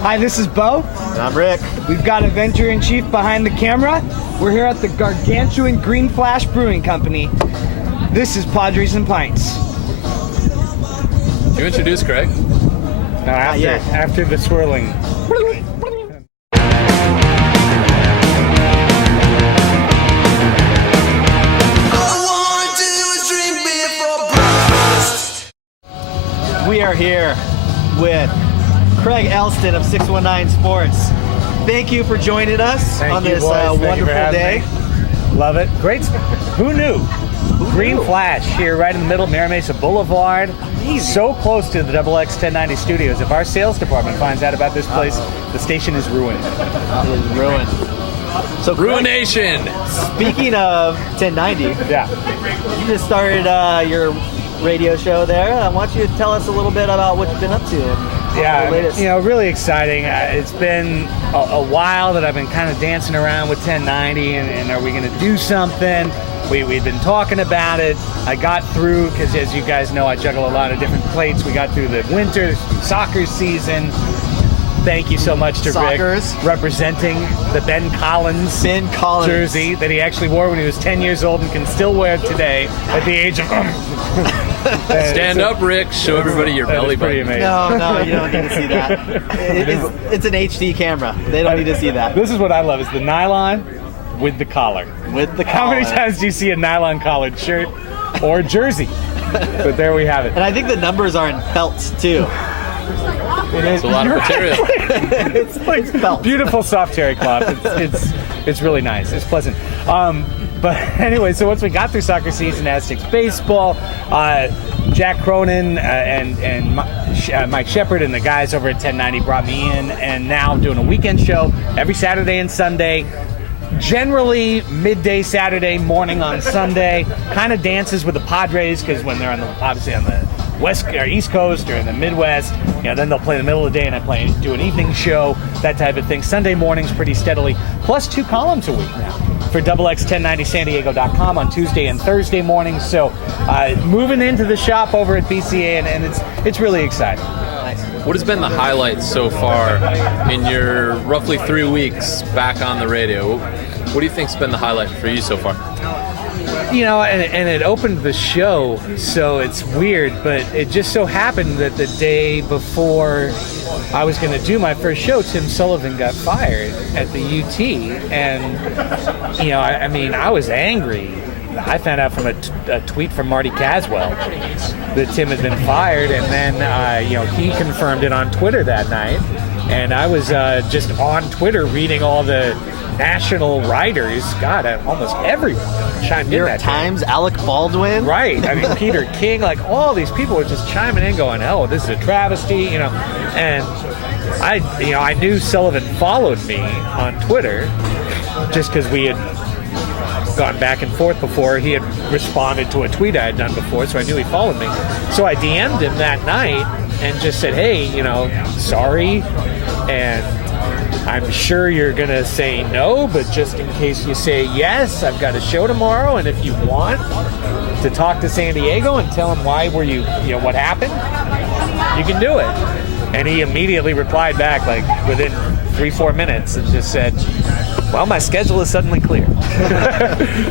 Hi, this is Bo. And I'm Rick. We've got Avenger-in-Chief behind the camera. We're here at the gargantuan Green Flash Brewing Company. This is Padres and Pints. You introduce Craig? No, after the swirling. We are here with Craig Elsten of 619 Sports. Thank you for joining us on this wonderful day. Love it. Great. Who knew? Green Flash here right in the middle, Mira Mesa Boulevard. So close to the XX 1090 studios. If our sales department finds out about this place, the station is ruined. It is ruined. So Ruination! Speaking of 1090, you just started your radio show there. I want you to tell us a little bit about what you've been up to. Really exciting. It's been a while that I've been kind of dancing around with 1090 and are we going to do something? We'd been talking about it. I got through, because as you guys know, I juggle a lot of different plates. We got through the winter soccer season. Thank you so much to Rick, representing the Ben Collins jersey that he actually wore when he was 10 years old and can still wear today at the age of... Stand up, Rick. Show everybody your belly button. No, you don't need to see that. It's an HD camera. They don't need to see that. This is what I love, is the nylon with the collar. With the collar. How many times do you see a nylon collared shirt or jersey? But there we have it. And I think the numbers are in felts, too. It's a lot of material. It's like felt. Beautiful soft terry cloth. It's really nice. It's pleasant. But anyway, so once we got through soccer season, Aztecs baseball, Jack Cronin and Mike Shepard and the guys over at 1090 brought me in, and now I'm doing a weekend show every Saturday and Sunday. Generally midday Saturday, morning on Sunday. Kind of dances with the Padres, because when they're obviously on the West or East Coast or in the Midwest, then they'll play in the middle of the day, and I do an evening show, that type of thing. Sunday mornings pretty steadily, plus 2 columns a week now for XX1090sandiego.com on Tuesday and Thursday mornings. So moving into the shop over at BCA, and it's really exciting. Nice. What has been the highlight so far in your roughly 3 weeks back on the radio? What do you think's been the highlight for you so far? And it opened the show, so it's weird, but it just so happened that the day before I was going to do my first show, Tim Sullivan got fired at the UT, and, I was angry. I found out from a tweet from Marty Caswell that Tim had been fired, and then, he confirmed it on Twitter that night, and I was just on Twitter reading all the national writers, almost everyone chimed in. New York Times, Alec Baldwin. Right. I mean, Peter King, all these people were just chiming in going, oh, this is a travesty, And I knew Sullivan followed me on Twitter just because we had gone back and forth before. He had responded to a tweet I had done before, so I knew he followed me. So I DM'd him that night and just said, hey, sorry, and I'm sure you're going to say no, but just in case you say yes, I've got a show tomorrow, and if you want to talk to San Diego and tell them why what happened, you can do it. And he immediately replied back, within 3-4 minutes, and just said, well, my schedule is suddenly clear.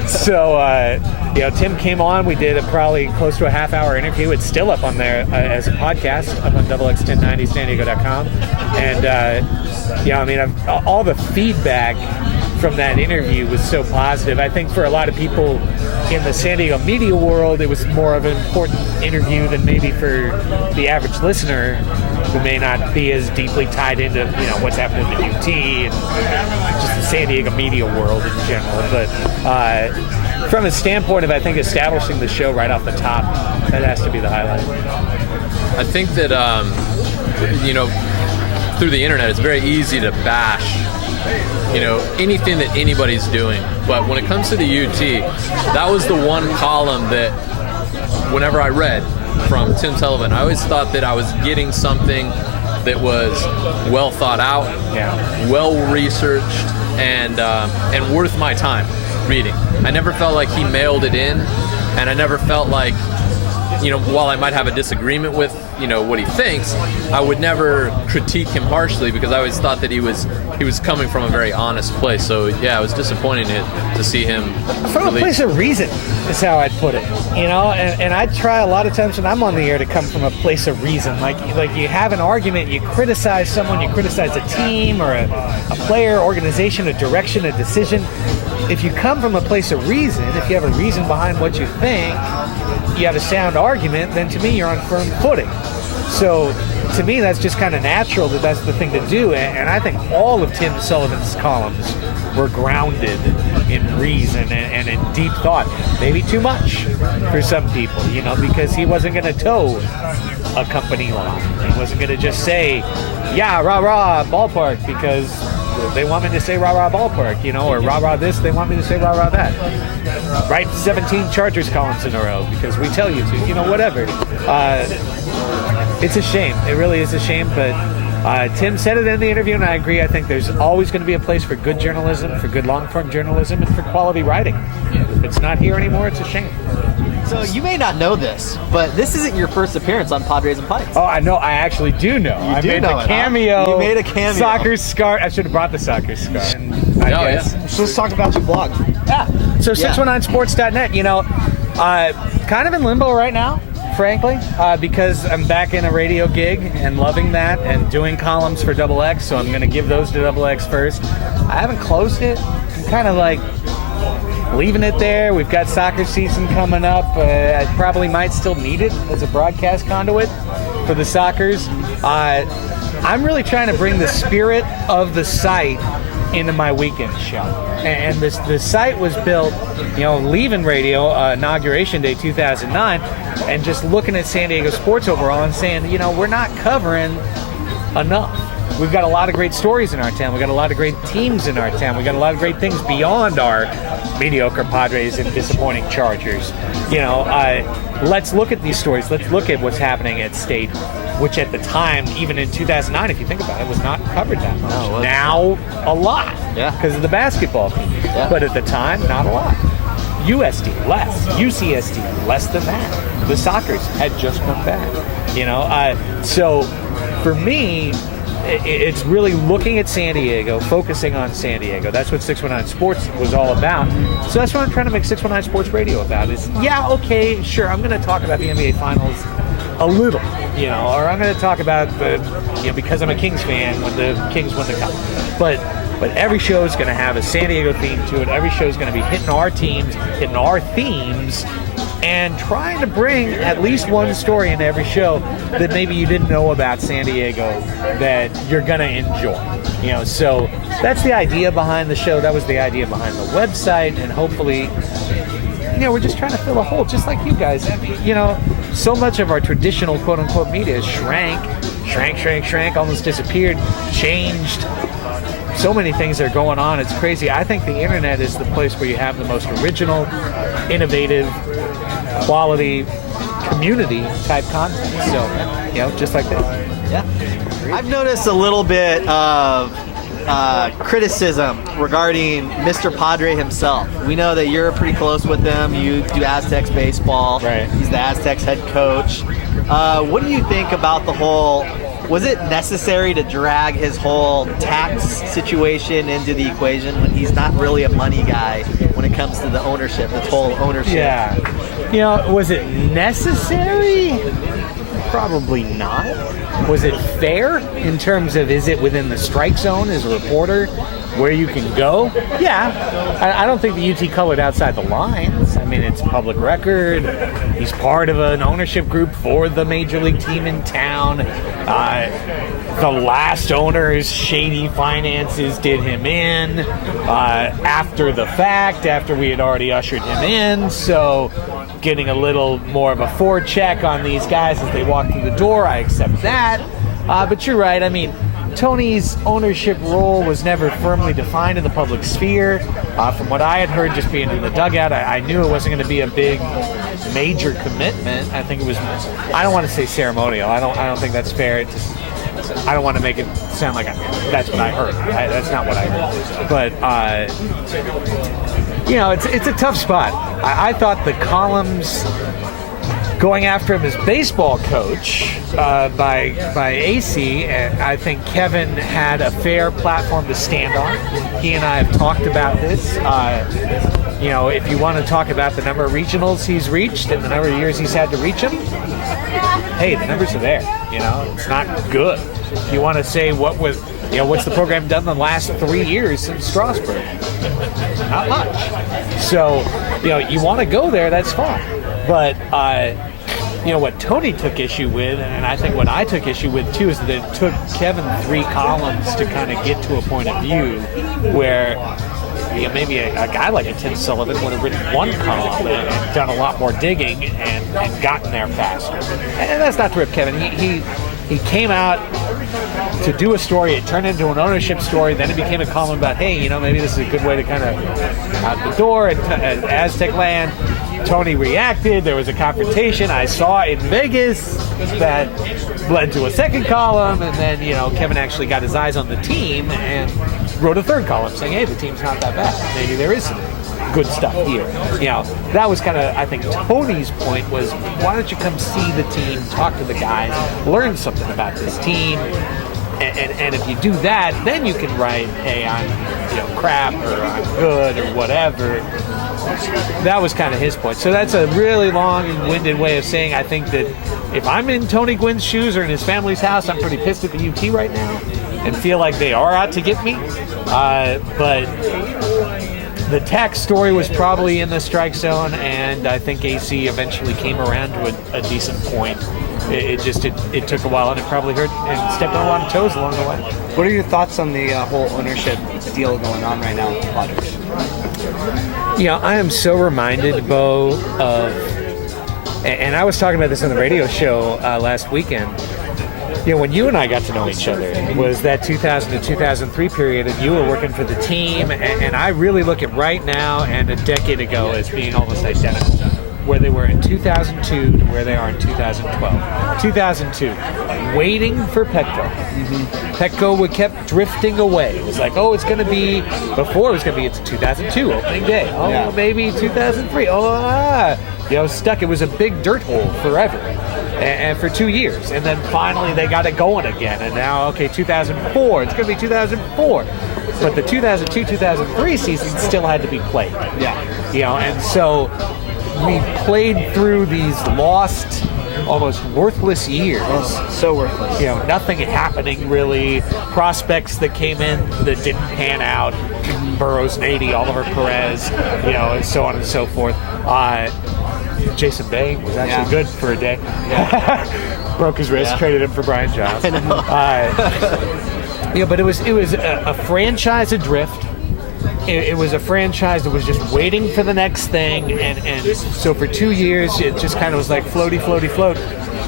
So, Tim came on. We did probably close to a half-hour interview. It's still up on there as a podcast up on XX1090sandiego.com. And, all the feedback from that interview was so positive. I think for a lot of people in the San Diego media world, it was more of an important interview than maybe for the average listener who may not be as deeply tied into, what's happening in the UT and just the San Diego media world in general. But from a standpoint of, I think, establishing the show right off the top, that has to be the highlight. I think that, through the internet, it's very easy to bash, anything that anybody's doing. But when it comes to the UT, that was the one column that, whenever I read from Tim Sullivan, I always thought that I was getting something that was well thought out, well researched, and worth my time reading. I never felt like he mailed it in, and I never felt like while I might have a disagreement with, what he thinks, I would never critique him harshly because I always thought that he was coming from a very honest place. So yeah, it was disappointing to see him from a place of reason is how I'd put it. And I try a lot of times when I'm on the air to come from a place of reason. Like you have an argument, you criticize someone, you criticize a team or a player, organization, a direction, a decision. If you come from a place of reason, if you have a reason behind what you think, you have a sound argument, then to me you're on firm footing. So to me that's just kind of natural that's the thing to do. And I think all of Tim Sullivan's columns were grounded in reason and in deep thought. Maybe too much for some people, because he wasn't going to toe a company line. He wasn't going to just say, yeah, rah-rah, ballpark, because they want me to say rah-rah ballpark, or rah-rah this, they want me to say rah-rah that. Write 17 Chargers columns in a row because we tell you to, whatever. It's a shame. It really is a shame, but Tim said it in the interview, and I agree. I think there's always going to be a place for good journalism, for good long-form journalism, and for quality writing. If it's not here anymore, it's a shame. So you may not know this, but this isn't your first appearance on Padres and Pints. Oh, I know. I actually do know. I made a cameo. Huh? You made a cameo. Soccer scarf. I should have brought the soccer scarf. So let's talk about your blog. Yeah. So 619sports.net. Kind of in limbo right now, frankly, because I'm back in a radio gig and loving that and doing columns for Double X. So I'm going to give those to Double X first. I haven't closed it. I'm kind of like leaving it there. We've got soccer season coming up. I probably might still need it as a broadcast conduit for the Soccers. I'm really trying to bring the spirit of the site into my weekend show. And the site was built, leaving radio, Inauguration Day 2009, and just looking at San Diego sports overall and saying, we're not covering enough. We've got a lot of great stories in our town. We've got a lot of great teams in our town. We've got a lot of great things beyond our mediocre Padres and disappointing Chargers. Let's look at these stories. Let's look at what's happening at State, which at the time, even in 2009, if you think about it, was not covered that much. No, now, a lot. Yeah. Because of the basketball team. Yeah. But at the time, not a lot. USD, less. UCSD, less than that. The Soccers had just come back. So for me, it's really looking at San Diego, focusing on San Diego. That's what 619 Sports was all about. So that's what I'm trying to make 619 Sports Radio about is, okay, sure, I'm going to talk about the NBA Finals a little, or I'm going to talk about because I'm a Kings fan when the Kings win the cup. But every show is going to have a San Diego theme to it. Every show is going to be hitting our teams, hitting our themes, and trying to bring at least one story in every show that maybe you didn't know about San Diego that you're going to enjoy. So that's the idea behind the show. That was the idea behind the website, and hopefully, we're just trying to fill a hole, just like you guys. So much of our traditional quote-unquote media shrank, almost disappeared, changed. So many things are going on. It's crazy. I think the internet is the place where you have the most original, innovative, quality, community type content. So, just like that. Yeah. I've noticed a little bit of criticism regarding Mr. Padre himself. We know that you're pretty close with him. You do Aztecs baseball. Right. He's the Aztecs head coach. What do you think about the whole... Was it necessary to drag his whole tax situation into the equation when he's not really a money guy when it comes to the ownership, the whole ownership? Yeah. Was it necessary? Probably not. Was it fair in terms of, is it within the strike zone as a reporter where you can go? Yeah. I don't think the UT colored outside the lines. I mean, it's public record. He's part of an ownership group for the major league team in town. The last owner's shady finances did him in after the fact, after we had already ushered him in. So getting a little more of a forecheck on these guys as they walk through the door, I accept that. But you're right. I mean, Tony's ownership role was never firmly defined in the public sphere. From what I had heard, just being in the dugout, I knew it wasn't going to be a big, major commitment. I think it was, I don't want to say ceremonial. I don't think that's fair. I don't want to make it sound like that's what I heard. That's not what I heard. But, it's a tough spot. I thought the columns going after him as baseball coach by AC. And I think Kevin had a fair platform to stand on. He and I have talked about this. You know, if you want to talk about the number of regionals he's reached and the number of years he's had to reach them, hey, the numbers are there. You know, it's not good. If you want to say what's the program done the last 3 years since Strasburg? Not much. So, you know, you want to go there, that's fine. But, you know, what Tony took issue with, and I think what I took issue with too, is that it took Kevin 3 columns to kind of get to a point of view where, you know, maybe a guy like a Tim Sullivan would have written 1 column and done a lot more digging and gotten there faster. And that's not to rip Kevin. He came out to do a story. It turned into an ownership story. Then it became a column about, hey, you know, maybe this is a good way to kind of out the door at Aztec land. Tony reacted. There was a confrontation I saw in Vegas that led to a 2nd column. And then, you know, Kevin actually got his eyes on the team and wrote a 3rd column saying, hey, the team's not that bad. Maybe there is some good stuff here. You know, that was kind of, I think, Tony's point was, why don't you come see the team, talk to the guys, learn something about this team, and if you do that, then you can write, hey, I'm, you know, crap, or I'm good, or whatever. That was kind of his point. So that's a really long-winded way of saying I think that if I'm in Tony Gwynn's shoes or in his family's house, I'm pretty pissed at the UT right now and feel like they are out to get me. But the tax story was probably in the strike zone, and I think AC eventually came around to a decent point. It took a while, and it probably hurt and stepped on a lot of toes along the way. What are your thoughts on the whole ownership deal going on right now with the Padres? You know, I am so reminded, Bo, of, and I was talking about this on the radio show last weekend. You know, when you and I got to know each other, it was that 2000 to 2003 period, and you were working for the team, and I really look at right now and a decade ago as being almost identical. Where they were in 2002 to where they are in 2012. 2002, waiting for Petco. Petco kept drifting away. It was like, oh, it's going to be, before it was going to be, it's 2002, opening day. Oh, yeah. Maybe 2003. Oh, you know, stuck. It was a big dirt hole forever. And for 2 years. And then finally they got it going again. And now, okay, 2004, it's going to be 2004. But the 2002-2003 season still had to be played. Yeah. You know, and so we played through these lost, almost worthless years. Oh, so worthless. You know, nothing happening really. Prospects that came in that didn't pan out. Burroughs, Nady, Oliver Perez, you know, and so on and so forth. Jason Bay was actually good for a day. Yeah. Broke his wrist, traded him for Brian Johnson. Yeah, but it was a franchise adrift. It was a franchise that was just waiting for the next thing, and so for 2 years it just kind of was like floaty, floaty, float.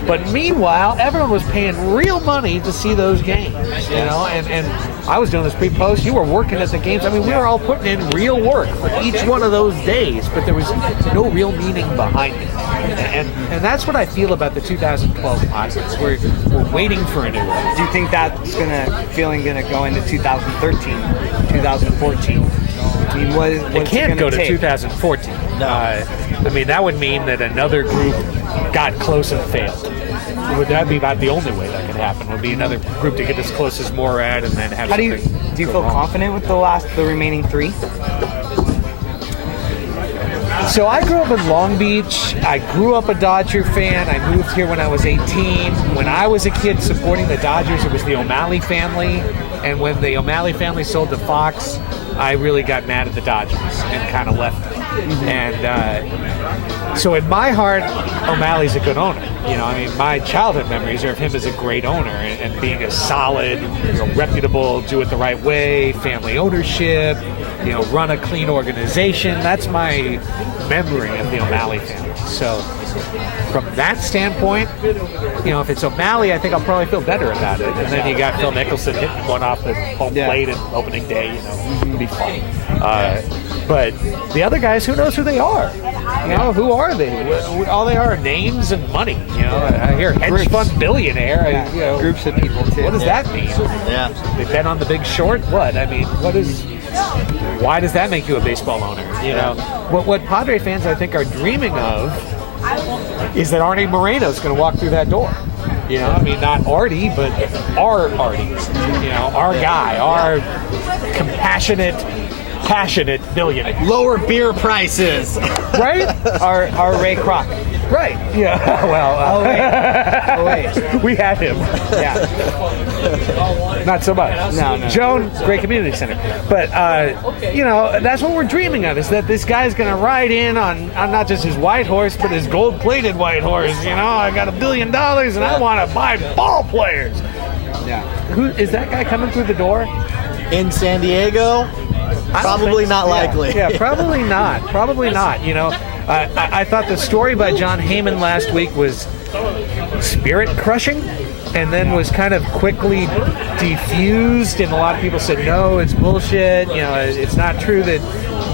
But meanwhile, everyone was paying real money to see those games, you know, and I was doing this pre-post, you were working at the games. I mean, we were all putting in real work for each one of those days, but there was no real meaning behind it. And that's what I feel about the 2012 Padres. We're waiting for a new one. Do you think that's gonna go into 2013, 2014? I mean, it can't go to 2014. No. I mean, that would mean that another group got close and failed. That'd be about the only way that could happen. Would be another group to get as close as Morad and then have. How do you feel confident with the remaining 3? So I grew up in Long Beach. I grew up a Dodger fan. I moved here when I was 18. When I was a kid supporting the Dodgers, it was the O'Malley family. And when the O'Malley family sold to Fox, I really got mad at the Dodgers and kind of left them. And so in my heart, O'Malley's a good owner. You know, I mean, my childhood memories are of him as a great owner and being a solid, you know, reputable, do it the right way, family ownership, you know, run a clean organization. That's my memory of the O'Malley family. So from that standpoint, you know, if it's O'Malley, I think I'll probably feel better about it. And then you got Phil Mickelson hitting one off the home plate at opening day, you know, it'll be fun. But the other guys, who knows who they are? You know, who are they? All they are names and money. You know, I hear hedge fund billionaire. You know, groups of people too. What does that mean? Yeah. They bet on the Big Short. What? I mean, why does that make you a baseball owner? You know, what Padre fans I think are dreaming of is that Artie Moreno's going to walk through that door. You know, I mean, not Artie, but our Artie. You know, our guy, our compassionate, passionate billionaire. Lower beer prices. Right? Our Ray Kroc. Right. Yeah. Well. Oh wait. We had him. Yeah. Not so much. No. Joan, great community center. But, you know, that's what we're dreaming of, is that this guy's going to ride in on not just his white horse, but his gold-plated white horse. You know, I got $1 billion and I want to buy ball players. Yeah. Who is that guy coming through the door? In San Diego? Probably not likely. Yeah, probably not. Probably not. You know, I thought the story by John Heyman last week was spirit crushing, and then was kind of quickly defused, and a lot of people said, no, it's bullshit. You know, it's not true that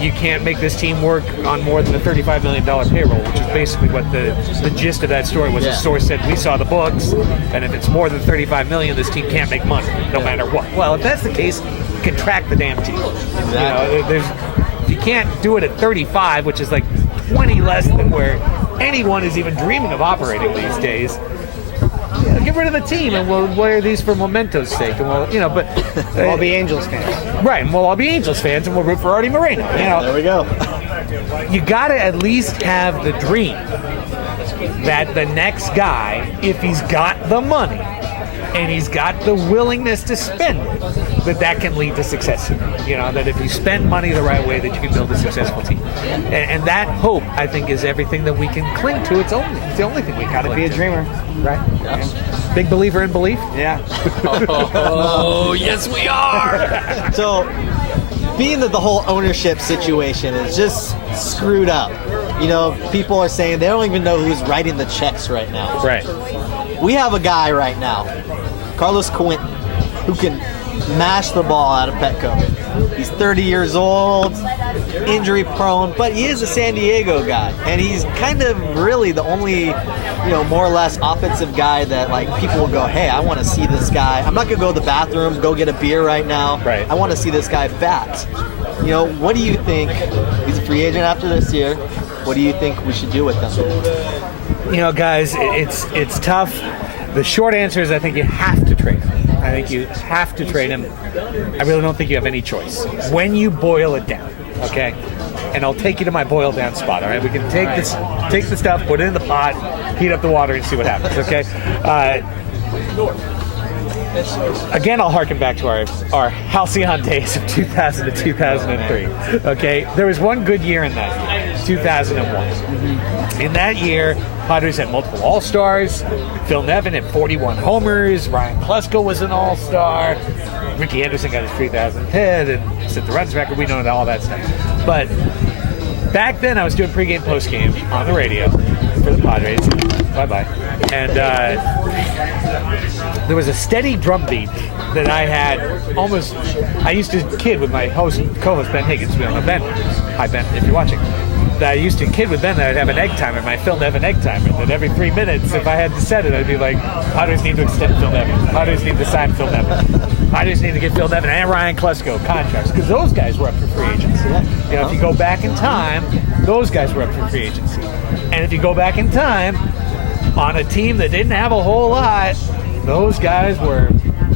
you can't make this team work on more than a $35 million payroll, which is basically what the gist of that story was. Yeah. The source said, we saw the books, and if it's more than $35 million, this team can't make money, no matter what. Well, if that's the case, contract the damn team. Exactly. You know, if you can't do it at 35, which is like 20 less than where anyone is even dreaming of operating these days, get rid of the team, and we'll wear these for memento's sake, and we'll, you know, but We'll all be Angels fans. right, and we'll all be Angels fans, and we'll root for Artie Moreno. You know, There we go. you got to at least have the dream that the next guy, if he's got the money and he's got the willingness to spend it, that can lead to success. You know, that if you spend money the right way, that you can build a successful team. And that hope, I think, is everything that we can cling to. It's the only thing we Got to can be a cling to. dreamer. Right? Big believer in belief? Yeah. Oh, yes, we are. So, being that the whole ownership situation is just screwed up, you know, people are saying they don't even know who's writing the checks right now. Right. We have a guy right now, Carlos Quinton, who can mash the ball out of Petco. He's 30 years old, injury prone, but he is a San Diego guy, and he's kind of really the only, you know, more or less offensive guy that, like, people will go, hey, I want to see this guy. I'm not gonna go to the bathroom, go get a beer right now. Right. I want to see this guy bat. You know, what do you think? He's a free agent after this year. What do you think we should do with him? You know, guys, it's tough. The short answer is I think you have to trade him. I think you have to trade him. I really don't think you have any choice. When you boil it down, okay? And I'll take you to my boil down spot, all right? We can take the stuff, put it in the pot, heat up the water, and see what happens, okay? Again, I'll harken back to our halcyon days of 2000 to 2003, okay? There was one good year in that year, 2001. In that year, Padres had multiple All-Stars. Phil Nevin had 41 homers. Ryan Klesko was an All-Star. Ricky Anderson got his 3,000th hit and set the runs record. We know all that stuff. But back then, I was doing pregame, postgame on the radio for the Padres. Bye-bye. And there was a steady drumbeat that I had almost... I used to kid with my co-host Ben Higgins. We all know Ben. Hi, Ben, if you're watching. That I used to kid with Ben that I'd have an egg timer, my Phil Nevin egg timer, that every 3 minutes, if I had to set it, I'd be like, Padres need to extend Phil Nevin. Padres need to sign Phil Nevin. Padres need to get Phil Nevin and Ryan Klesko contracts, because those guys were up for free agency. You know, if you go back in time, those guys were up for free agency. And if you go back in time, on a team that didn't have a whole lot, those guys were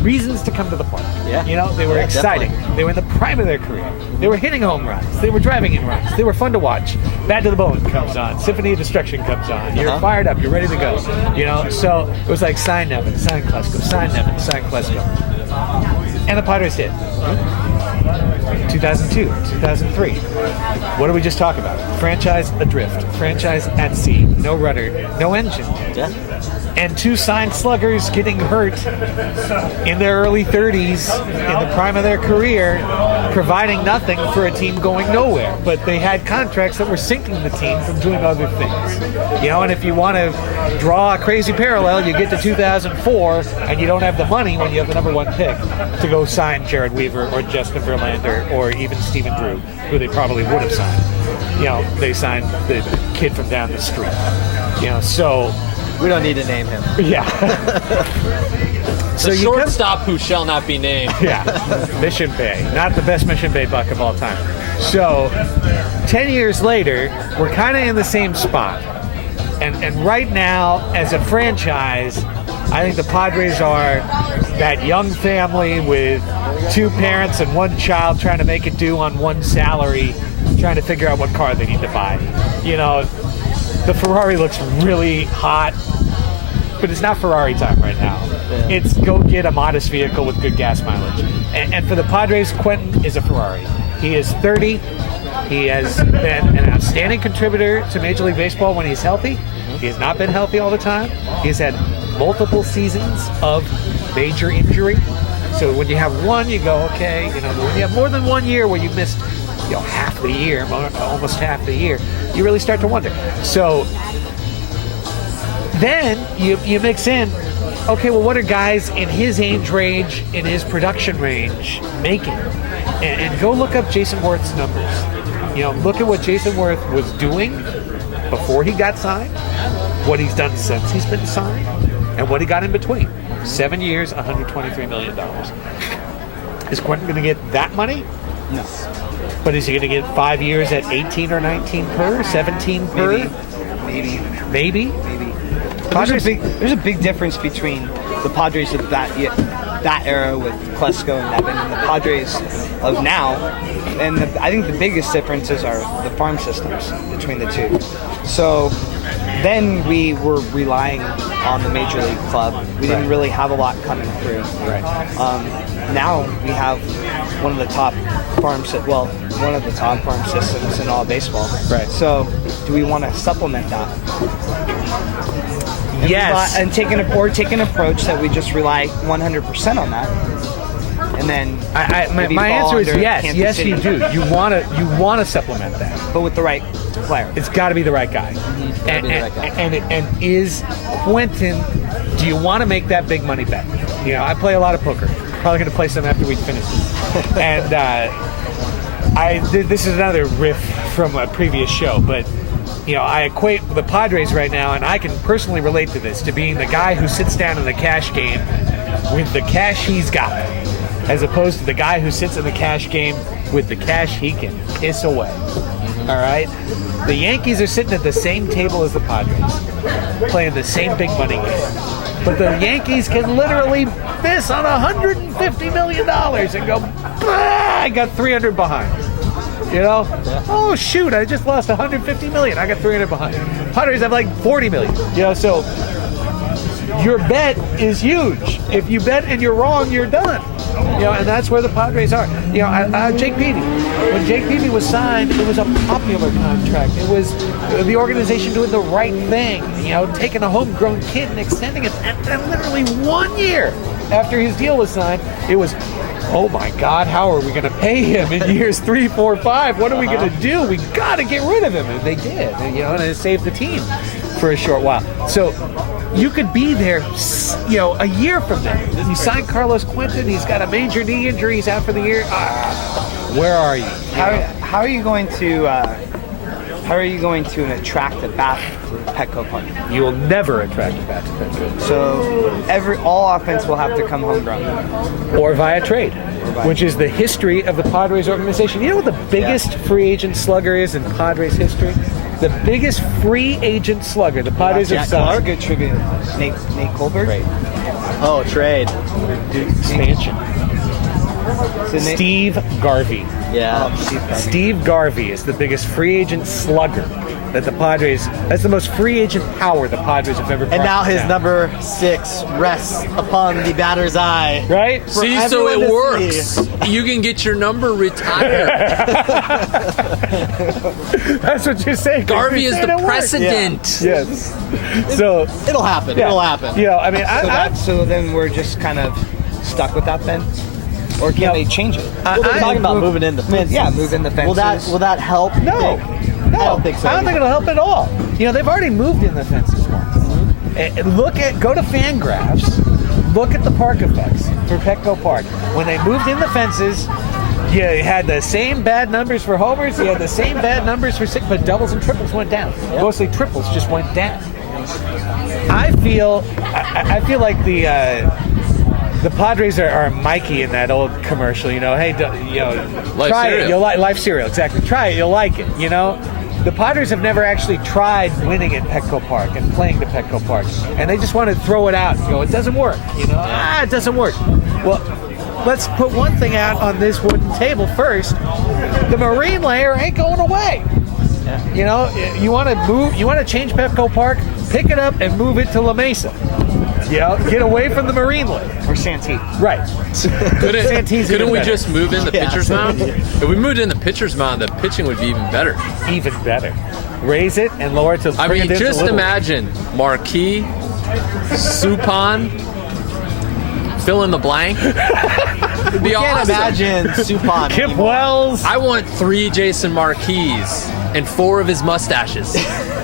reasons to come to the park. Yeah. You know, they were exciting. Definitely. They were in the prime of their career. They were hitting home runs. They were driving in runs. They were fun to watch. Bad to the Bone comes on. Symphony of Destruction comes on. You're fired up. You're ready to go. You know, so it was like sign Nevin, sign Klesko, sign Nevin, sign Klesko. And the Padres did. 2002, 2003. What did we just talk about? Franchise adrift. Franchise at sea. No rudder. No engine. Yeah. And two signed sluggers getting hurt in their early 30s, in the prime of their career, providing nothing for a team going nowhere. But they had contracts that were sinking the team from doing other things. You know, and if you want to draw a crazy parallel, you get to 2004 and you don't have the money when you have the number one pick to go sign Jared Weaver or Justin Verlander or even Stephen Drew, who they probably would have signed. You know, they signed the kid from down the street. You know, so... We don't need to name him. Yeah. The shortstop who shall not be named. Yeah. Mission Bay. Not the best Mission Bay buck of all time. So, 10 years later, we're kind of in the same spot. And right now, as a franchise, I think the Padres are that young family with 2 parents and 1 child trying to make it do on 1 salary, trying to figure out what car they need to buy. You know, the Ferrari looks really hot, but it's not Ferrari time right now. Yeah. It's go get a modest vehicle with good gas mileage. And for the Padres, Quentin is a Ferrari. He is 30. He has been an outstanding contributor to Major League Baseball when he's healthy. He has not been healthy all the time. He's had multiple seasons of major injury. So when you have one, you go, okay. You know, when you have more than 1 year where you missed, you know, half the year, almost half the year, you really start to wonder. So then you mix in, okay, well, what are guys in his age range, in his production range, making? And go look up Jason Worth's numbers. You know, look at what Jason Worth was doing before he got signed, what he's done since he's been signed, and what he got in between. 7 years, $123 million. Is Quentin going to get that money? No. But is he going to get 5 years at 18 or 19 per, 17 per? Maybe. Maybe? There's a big difference between the Padres of that era with Klesko and Nevin and the Padres of now. And I think the biggest differences are the farm systems between the two. So then we were relying on the Major League club. We didn't really have a lot coming through. Right. Now we have one of the top farm systems in all of baseball. Right. So do we want to supplement that? Yes. And take an approach that we just rely 100% on that. And then my answer is yes. Kansas Yes, City. you do. You want to supplement that. But with the right player. It's got to be the right guy. gotta be the right guy. And is Quentin? Do you want to make that big money bet? You know, I play a lot of poker. Probably going to play some after we finish this. And this is another riff from a previous show, but you know, I equate the Padres right now, and I can personally relate to this, to being the guy who sits down in the cash game with the cash he's got, as opposed to the guy who sits in the cash game with the cash he can piss away. All right? The Yankees are sitting at the same table as the Padres, playing the same big money game. But the Yankees can literally miss on $150 million and go, bah, I got 300 behind. You know? Yeah. Oh, shoot, I just lost $150 million. I got 300 behind. Padres have like $40 million. You know, so your bet is huge. If you bet and you're wrong, you're done. You know, and that's where the Padres are. You know, Jake Peavy. When Jake Peavy was signed, it was a popular contract. It was the organization doing the right thing. You know, taking a homegrown kid and extending it. And literally 1 year after his deal was signed, it was, oh my God, how are we going to pay him in years 3, 4, 5? What are we going to do? We got to get rid of him. And they did. You know, and it saved the team for a short while. So you could be there, you know, a year from now. You sign Carlos Quentin. He's got a major knee injury. He's out for the year. Where are you? How are you going to attract a bat to Petco Park? You will never attract a bat to Petco. So all offense will have to come homegrown. Or via trade, which is the history of the Padres organization. You know what the biggest free agent slugger is in Padres history? The biggest free agent slugger the Padres have signed. Good tribute. Nate Colbert. Right. Oh, trade. Expansion. Steve Garvey. Yeah. Steve Garvey is the biggest free agent slugger that the Padres, that's the most free agent power the Padres have ever brought. And now to his town. number 6 rests upon the batter's eye. Right? For See, so everyone it to works. see. You can get your number retired. That's what you're saying. Garvey is the It works. precedent. Yes. So, It'll happen. yeah. It'll happen. You know, I mean, So then we're just kind of stuck with that then? Or can they change it? Well, they're talking about moving in the fences. Yeah, move in the fences. Will that help? No. I don't think so. I don't think it'll help at all. You know, they've already moved in the fences once. And go to Fangraphs, look at the park effects for Petco Park. When they moved in the fences, you had the same bad numbers for homers, you had the same bad numbers for but doubles and triples went down. Yep. Mostly triples just went down. I feel like the Padres are Mikey in that old commercial, you know. Hey, you know, Life try cereal. it. You'll like Life Cereal, exactly. Try it, you'll like it, you know. the Padres have never actually tried winning at Petco Park and playing to Petco Park, and they just want to throw it out and go, it doesn't work, it doesn't work. Well, let's put one thing out on this wooden table first. The marine layer ain't going away. You want to change Petco Park, pick it up and move it to La Mesa. Get away from the marine layer. Or Santee. Right. Couldn't we just move in the pitcher's mound? If we moved in the pitcher's mound, the pitching would be even better. Even better. Raise it and lower it to. I mean, just imagine Marquis, Suppan, fill in the blank. It'd be awesome. Can't imagine Suppan. Kip Wells. I want 3 Jason Marquis and 4 of his mustaches.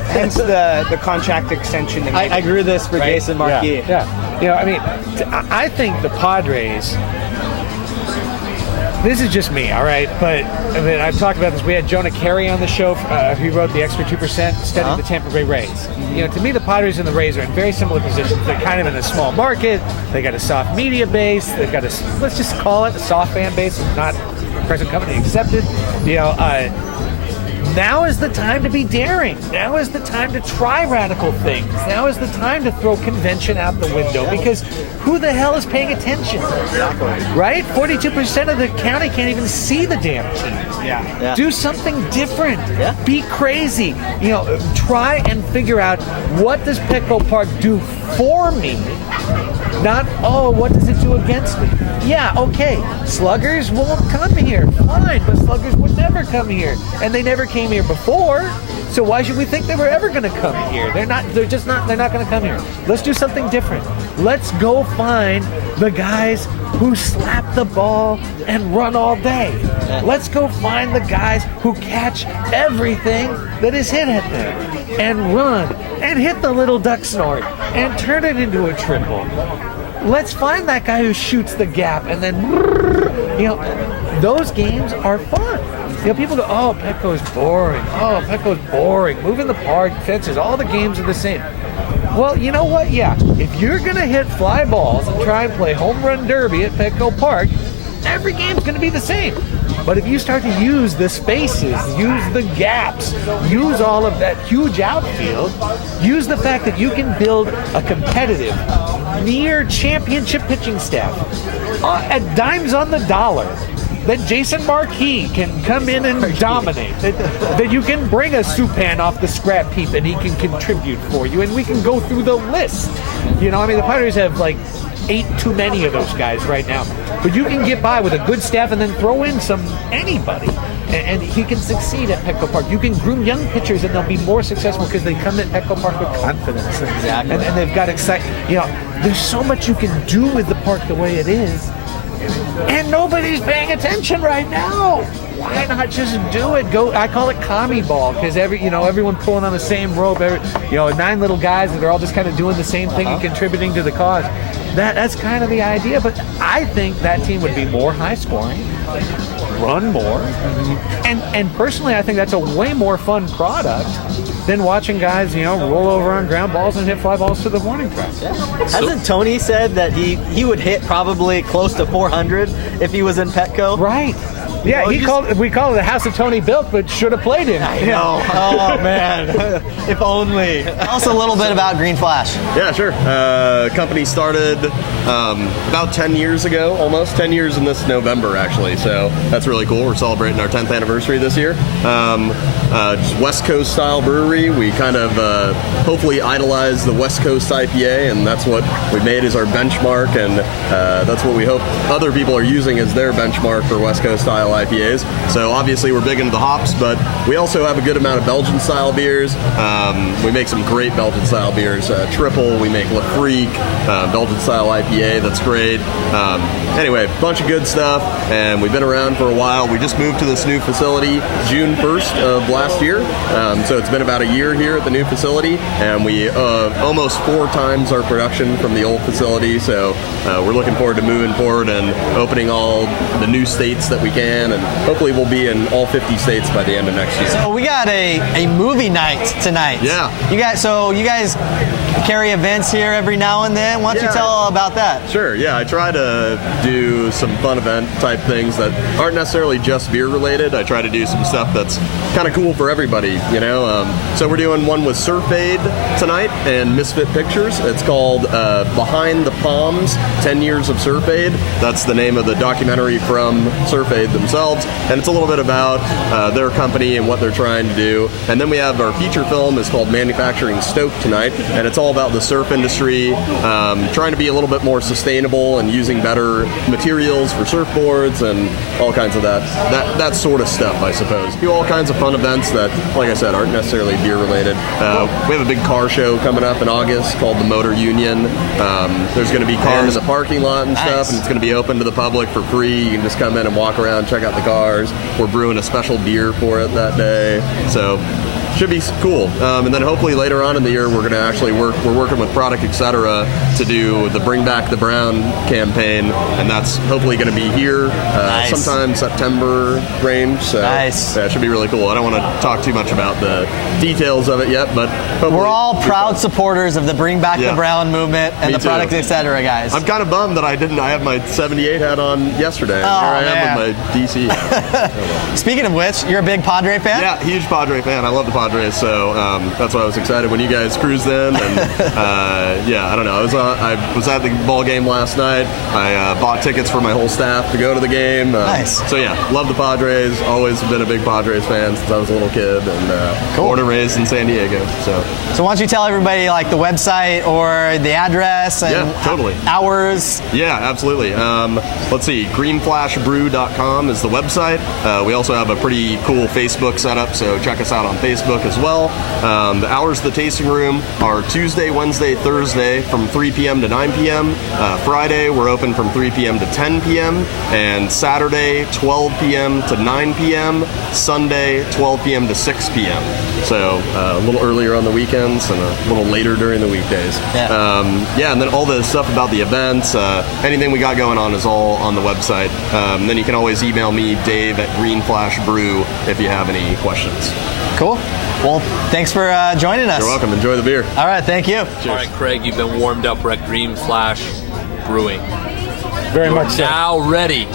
Hence the contract extension. I grew this for Jason Marquis. Yeah. I think the Padres. This is just me, all right? But I've talked about this. We had Jonah Carey on the show. He wrote The Extra 2%, studying the Tampa Bay Rays. To me, the Padres and the Rays are in very similar positions. They're kind of in a small market. They got a soft media base. They've got let's just call it a soft fan base, not present company accepted. Now is the time to be daring. Now is the time to try radical things. Now is the time to throw convention out the window, because who the hell is paying attention? Exactly. Right? 42% of the county can't even see the damn team. Yeah. Do something different. Yeah. Be crazy. Try and figure out, what does Petco Park do for me? Not, what does it do against me? Yeah, okay. Sluggers won't come here. Fine, but sluggers would never come here. And they never came here before. So why should we think they were ever going to come here? They're not going to come here. Let's do something different. Let's go find the guys who slap the ball and run all day. Let's go find the guys who catch everything that is hit at them and run and hit the little duck snort and turn it into a triple. Let's find that guy who shoots the gap and then, those games are fun. People go, Petco's boring. Petco's boring. Moving the park, fences, all the games are the same. Well, you know what? Yeah, if you're going to hit fly balls and try and play home run derby at Petco Park, every game's going to be the same. But if you start to use the spaces, use the gaps, use all of that huge outfield, use the fact that you can build a competitive, near championship pitching staff at dimes on the dollar, that Jason Marquis can come in and dominate, that you can bring a Suppan off the scrap heap and he can contribute for you, and we can go through the list. The Padres have 8 too many of those guys right now. But you can get by with a good staff and then throw in anybody. And he can succeed at Petco Park. You can groom young pitchers and they'll be more successful because they come at Petco Park with confidence. Exactly. And they've got excitement. There's so much you can do with the park the way it is. And nobody's paying attention right now. Why not just do it? I call it commie ball, because everyone pulling on the same rope. 9 little guys that are all just kind of doing the same thing and contributing to the cause. That's kind of the idea. But I think that team would be more high scoring, run more, and personally, I think that's a way more fun product than watching guys, roll over on ground balls and hit fly balls to the warning track. Yeah. Hasn't Tony said that he would hit probably close to 400 if he was in Petco? Right. Yeah, we call it the House of Tony Built, but should have played him. I know. Oh, man. If only. Tell us a little bit about Green Flash. Yeah, sure. Company started about 10 years ago, almost 10 years in this November, actually. So that's really cool. We're celebrating our 10th anniversary this year. Just West Coast style brewery. We kind of hopefully idolize the West Coast IPA, and that's what we made as our benchmark, and that's what we hope other people are using as their benchmark for West Coast style IPAs. So obviously we're big into the hops, but we also have a good amount of Belgian style beers. We make some great Belgian style beers. Triple, we make Lafrique, Belgian style IPA, that's great. Anyway, bunch of good stuff, and we've been around for a while. We just moved to this new facility June 1st of last year. So it's been about a year here at the new facility, and we almost 4 times our production from the old facility. So we're looking forward to moving forward and opening all the new states that we can, and hopefully we'll be in all 50 states by the end of next year. So we got a movie night tonight. Yeah. You guys carry events here every now and then. Why don't you tell all about that? Sure, yeah. I try to do some fun event type things that aren't necessarily just beer related. I try to do some stuff that's kind of cool for everybody, you know. So we're doing one with Surf Aid tonight and Misfit Pictures. It's called Behind the Palms, 10 Years of Surf Aid. That's the name of the documentary from Surf Aid themselves. And it's a little bit about their company and what they're trying to do. And then we have our feature film is called Manufacturing Stoke tonight. And it's all about the surf industry, trying to be a little bit more sustainable and using better materials for surfboards and all kinds of that sort of stuff, I suppose. Do all kinds of fun events that, like I said, aren't necessarily beer related. We have a big car show coming up in August called the Motor Union. There's going to be cars in the parking lot and stuff, and it's going to be open to the public for free. You can just come in and walk around, check out the cars. We're brewing a special beer for it that day. So should be cool. And then hopefully later on in the year, we're going to actually we're working with Product Etc. to do the Bring Back the Brown campaign, and that's hopefully going to be here sometime September range. So yeah, it should be really cool. I don't want to talk too much about the details of it yet, but we're all proud supporters of the Bring Back the Brown movement and the Product Etc. guys. I'm kind of bummed that I have my 78 hat on yesterday. Here I am with my DC. Speaking of which, you're a big Padre fan? Yeah, huge Padre fan. I love the Padres, so that's why I was excited when you guys cruised in. And I don't know. I was at the ball game last night. I bought tickets for my whole staff to go to the game. Nice. So yeah, love the Padres. Always been a big Padres fan since I was a little kid, and born and raised in San Diego. So why don't you tell everybody like the website or the address and totally. Hours? Yeah, absolutely. Let's see, greenflashbrew.com is the website. We also have a pretty cool Facebook setup, so check us out on Facebook as well. The hours of the tasting room are Tuesday, Wednesday, Thursday from 3 p.m. to 9 p.m. Friday, we're open from 3 p.m. to 10 p.m. And Saturday, 12 p.m. to 9 p.m. Sunday, 12 p.m. to 6 p.m. So a little earlier on the weekends and a little later during the weekdays. And then all the stuff about the events, anything we got going on is all on the website. Then you can always email me, Dave, at Green Flash Brew if you have any questions. Cool. Well, thanks for joining us. You're welcome. Enjoy the beer. All right, thank you. Cheers. All right, Craig, you've been warmed up. We're at Green Flash Brewing. Very much so. Now ready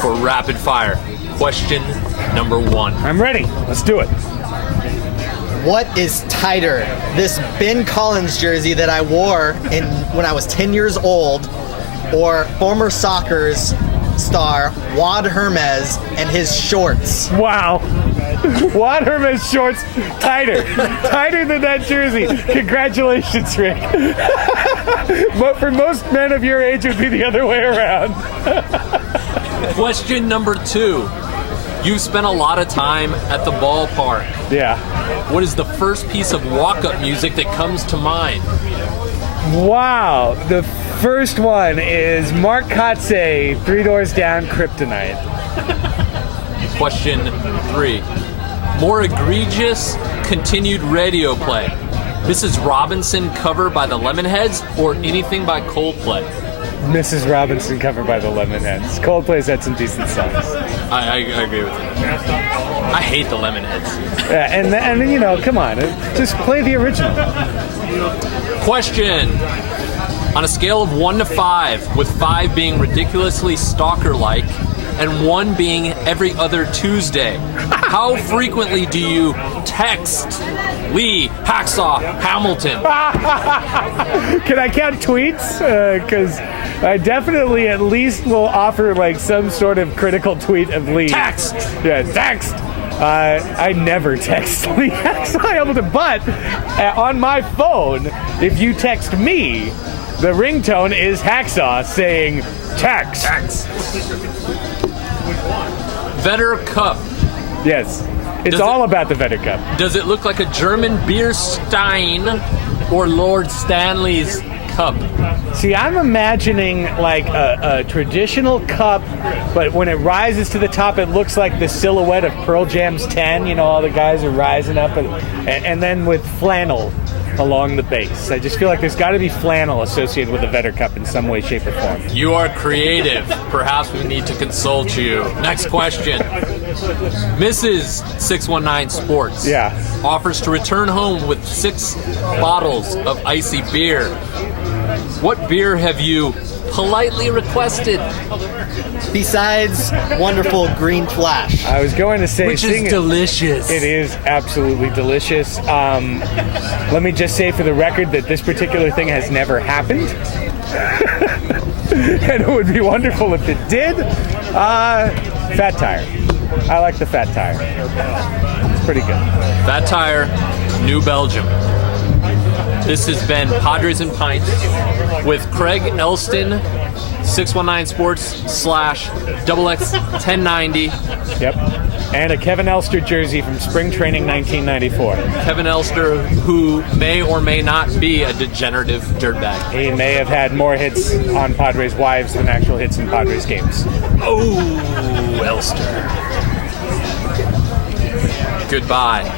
for rapid fire. Question number 1. I'm ready. Let's do it. What is tighter, this Ben Collins jersey that I wore when I was 10 years old, or former Sockers star Wad Hermes and his shorts? Wow. Wad Hermes shorts tighter than that jersey. Congratulations, Rick. But for most men of your age, it would be the other way around. Question number 2. You've spent a lot of time at the ballpark. Yeah. What is the first piece of walk-up music that comes to mind? Wow. The first one is Mark Kotze, 3 Doors Down, Kryptonite. Question 3. More egregious continued radio play. Mrs. Robinson cover by the Lemonheads or anything by Coldplay? Mrs. Robinson covered by the Lemonheads. Coldplay's had some decent songs. I agree with you. I hate the Lemonheads. Yeah, and you know, come on, just play the original. Question. On a scale of 1 to 5, with 5 being ridiculously stalker-like and 1 being every other Tuesday, how frequently do you text Lee, Hacksaw, Hamilton? Can I count tweets? Because I definitely at least will offer like some sort of critical tweet of Lee. Text! Yeah, text! I never text Lee Hacksaw Hamilton, but on my phone, if you text me, the ringtone is Hacksaw saying text. Vetter Cup. Yes. It's all about the Vetter Cup. Does it look like a German beer stein or Lord Stanley's cup? See, I'm imagining like a traditional cup, but when it rises to the top, it looks like the silhouette of Pearl Jam's 10. You know, all the guys are rising up, and then with flannel along the base. I just feel like there's got to be flannel associated with a Vetter Cup in some way, shape, or form. You are creative. Perhaps we need to consult you. Next question. Mrs. 619 Sports offers to return home with 6 bottles of icy beer. What beer have you politely requested? Besides wonderful Green Flash. I was going to say, Which is delicious. It is absolutely delicious. Let me just say for the record that this particular thing has never happened. And it would be wonderful if it did. Fat Tire. I like the Fat Tire. It's pretty good. Fat Tire, New Belgium. This has been Padres and Pints with Craig Elsten, 619 Sports /XX1090. Yep. And a Kevin Elster jersey from spring training 1994. Kevin Elster, who may or may not be a degenerative dirtbag. He may have had more hits on Padres' wives than actual hits in Padres games. Oh, Elster. Goodbye.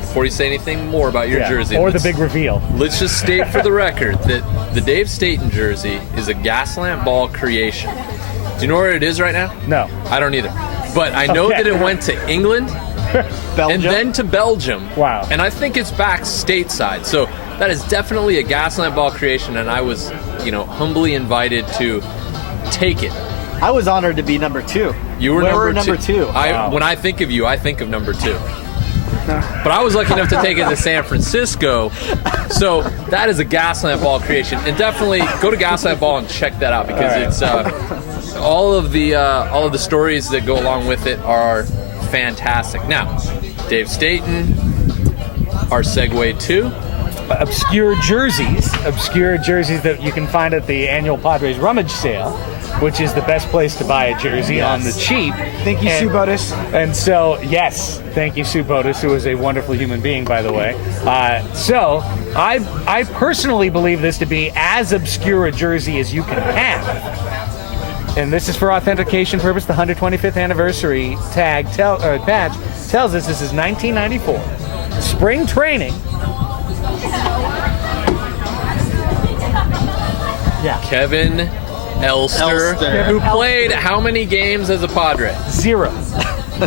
Before you say anything more about your jersey, or the big reveal, let's just state for the record that the Dave Staten jersey is a Gaslamp Ball creation. Do you know where it is right now? No. I don't either. But I know that it went to England Belgium? and then to Belgium. Wow. And I think it's back stateside. So that is definitely a Gaslamp Ball creation, and I was, humbly invited to take it. I was honored to be number 2. You were number two. When I think of you, I think of number 2. But I was lucky enough to take it to San Francisco, so that is a Gaslamp Ball creation. And definitely go to Gaslamp Ball and check that out, because it's all of the stories that go along with it are fantastic. Now, Dave Staten, our segue to obscure jerseys that you can find at the annual Padres rummage sale, which is the best place to buy a jersey on the cheap. Thank you, Sue Botus. And so, yes, thank you, Sue Botus, who is a wonderful human being, by the way. So, I personally believe this to be as obscure a jersey as you can have. And this is for authentication purpose. The 125th anniversary badge tells us this is 1994. Spring training. Yeah. Kevin Elster, who played how many games as a Padre? 0.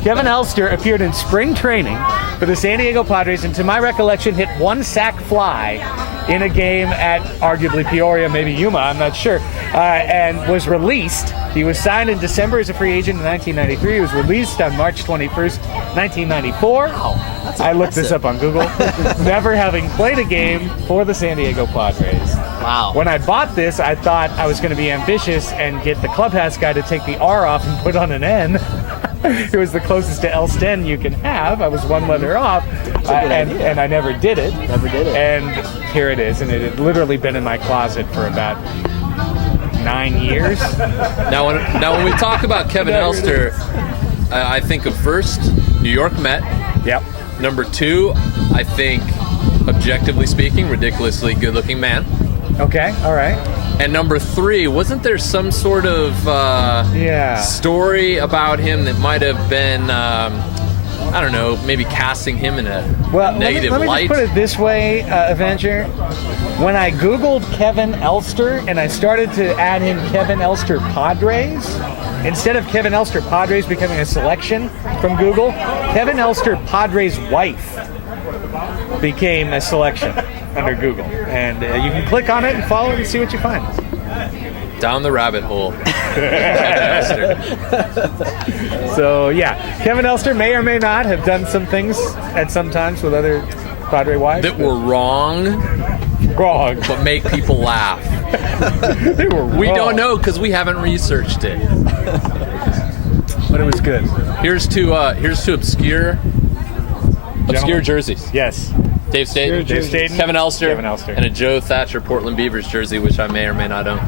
Kevin Elster appeared in spring training for the San Diego Padres, and to my recollection, hit 1 sac fly in a game at arguably Peoria, maybe Yuma, I'm not sure, and was released. He was signed in December as a free agent in 1993. He was released on March 21st, 1994. Wow, that's I looked this impressive. up on Google. Never having played a game for the San Diego Padres. Wow. When I bought this, I thought I was going to be ambitious and get the clubhouse guy to take the R off and put on an N. It was the closest to Elsten you can have. I was 1 letter off, and I never did it. Never did it. And here it is, and it had literally been in my closet for about 9 years. Now when we talk about Kevin Elster, I think of first, New York Met. Yep. Number 2, I think, objectively speaking, ridiculously good-looking man. Okay, all right. And number 3, wasn't there some sort of story about him that might have been, I don't know, maybe casting him in a negative let me light? just put it this way, Avenger. When I Googled Kevin Elster and I started to add in Kevin Elster Padres, instead of Kevin Elster Padres becoming a selection from Google, Kevin Elster Padres wife became a selection under Google. And you can click on it and follow it and see what you find. Down the rabbit hole. Kevin Elster. So, yeah, Kevin Elster may or may not have done some things at some times with other Padre wives. That were wrong, but make people laugh. They were wrong. We don't know because we haven't researched it. But it was good. Here's to obscure jerseys. Yes. Dave Staten, Dave Staten, Kevin Elster, Kevin Elster, and a Joe Thatcher Portland Beavers jersey, which I may or may not own.